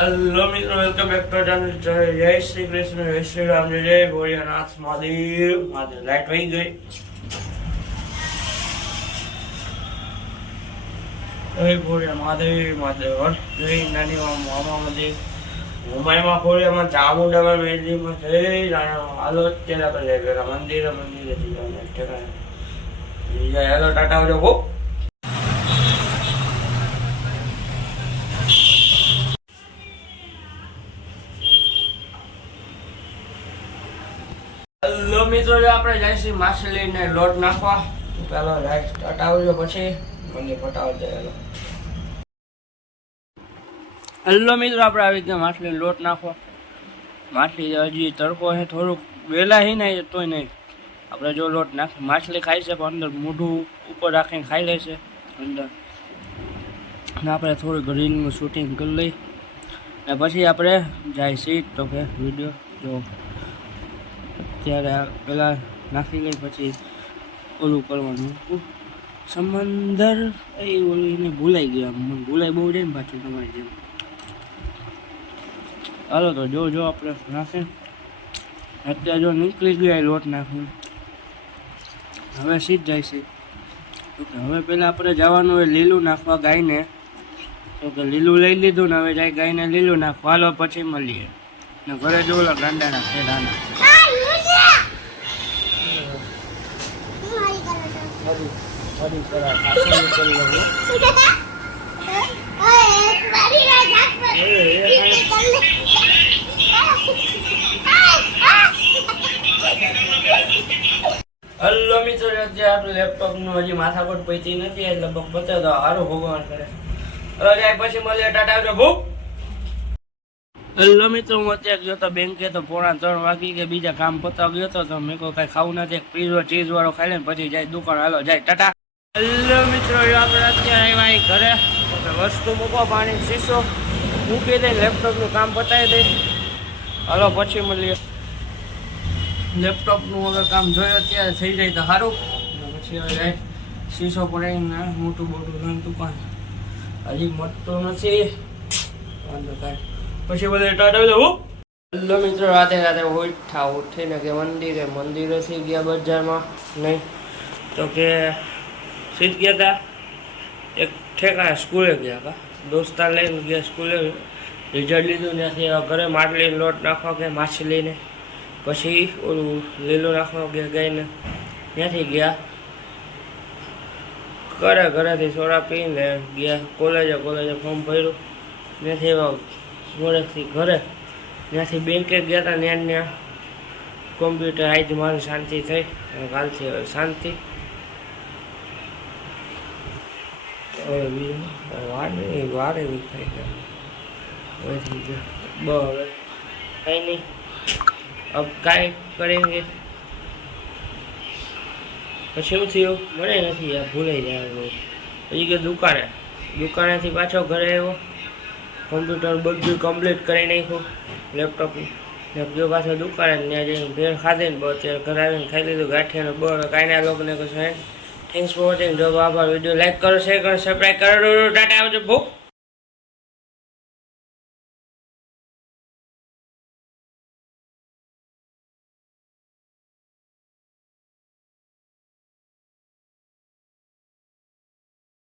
Hello मित्रों, welcome back to channel. जय श्री कृष्ण, जय श्री राम, जय भोलेनाथ महादेव। महादेव लाइट वही गई। जय भोले महादेव महादेव। और जय नानी मामा महादेव। मुंबई में खोले में चामुंडा में मेली में जय राणा हालो तेरा पर जाएगा मंदिर मंदिर जय हेलो टाटा हो जाओ। हेलो मित्रों, આપણે જઈશું માછલીને લોટ નાખવા। પેલો રાઈસ સ્ટાર્ટ આવજો, પછી મને પટાવ દે। હેલો મિત્રો, આપણે આવી રીતે માછલીને લોટ નાખવા। માછલી હજી તડકો છે, થોડુંક વહેલા હી નહીં તોય નહીં આપણે જો લોટ નાખ। માછલી ખાઈ છે પણ અંદર મોઢું ઉપર રાખીને ખાઈ લે છે અંદર। ને આપણે થોડું રીલનું શૂટિંગ કરી લઈ ને પછી આપણે જાય સીટ તો કે વિડીયો જો ત્યારે પેલા નાખી લઈ પછી ઓલું કરવાનું સમંદર એ ઓલીને ભૂલાઈ ગયા। મને ભૂલાઈ બહુ જાય ને પાછું તમારી જેમ। હાલો તો જો આપણે નાખીએ। અત્યારે જો નીકળી ગયા લોટ નાખીને હવે સીધ જાય છે। ઓકે, હવે પહેલાં આપણે જવાનું હોય લીલું નાખવા ગાયને। તો કે લીલું લઈ લીધું ને હવે જાય ગાયને લીલું નાખવા। હાલો પછી મળીએ ને ઘરે જો ઓલા ગાંડાના ખેડાના હલો મિત્રો, આપણે લેપટોપ નું હજી માથાકોટ પૈતી નથી એટલે બતાવી દો સારું ભગવાન કરે। હવે જાય પછી મળીએ, ટાટા આવજો ભૂ। હેલો મિત્રો, હું અત્યારે ગયો તો બેંકે તો 2:45 વાગી ગયા, બીજા કામ પતાવ ગયો તો મેં કોઈ કાંઈ ખાવું નથી, પીઝો ચીઝ વાળો ખાઈ લે પછી જાય દુકાન। હાલો જાય ટાટા। હેલો મિત્રો, આપણે અત્યારે આવ્યા ઘરે વસ્તુ મૂકો, પાણી શીશો મૂકી દઈ, લેપટોપનું કામ પતાવી દઈ। હાલો પછી મળીએ। લેપટોપનું હવે કામ જોયું અત્યારે થઈ જાય તો સારું, પછી હવે જાય શીશો પડાવીને મોટું જોઈને દુકાન હજી મળતું નથી વાંધો કાંઈ પછી બધા ટાટા જવું। હેલો મિત્રો, રાતે ઉઠીને કે મંદિરેથી ગયા બજારમાં નહીં તો કે સીધ ગયા હતા એક ઠેકાણે સ્કૂલે ગયા હતા, દોસ્તાર લઈને ગયા સ્કૂલે, રિઝલ્ટ લીધું ત્યાંથી ઘરે માટલીને લોટ નાખવા કે માછલીને પછી ઓલું લીલું નાખવા ગયા ગાયને ત્યાંથી ગયા ઘરેથી સોડા પીને ગયા કોલેજે ફોર્મ ભર્યું ત્યાંથી મોડેથી ઘરે, ત્યાંથી બેંકે ગયા હતા ત્યાં કોમ્પ્યુટર આવી મારી શાંતિ થઈ, કાલથી હવે શાંતિ। વાર એવી થઈ ગયા હવે કંઈ નહીં, अब કાંઈ કરેંગે પછી શું થયું મને નથી યાર, ભૂલાઈ જાય। પછી ગયો દુકાનેથી પાછો ઘરે આવ્યો, કોમ્પ્યુટર બધું કમ્પ્લીટ કરી નાખ્યું લેપટોપનું ને ગયો પાછો દુકાને, ત્યાં જઈને ભેળ ખાધી ને અત્યારે ઘરે આવીને ખાઈ લીધું ગાંઠિયાનો બળ। કાંઈ ના લોકોને કહે થેન્ક્સ ફોર વોચિંગ। જો આભાર। વિડીયો લાઈક કરો, શેર કરો, સબસ્ક્રાઈબ કરો। ટાટા આવજો ભૂખ।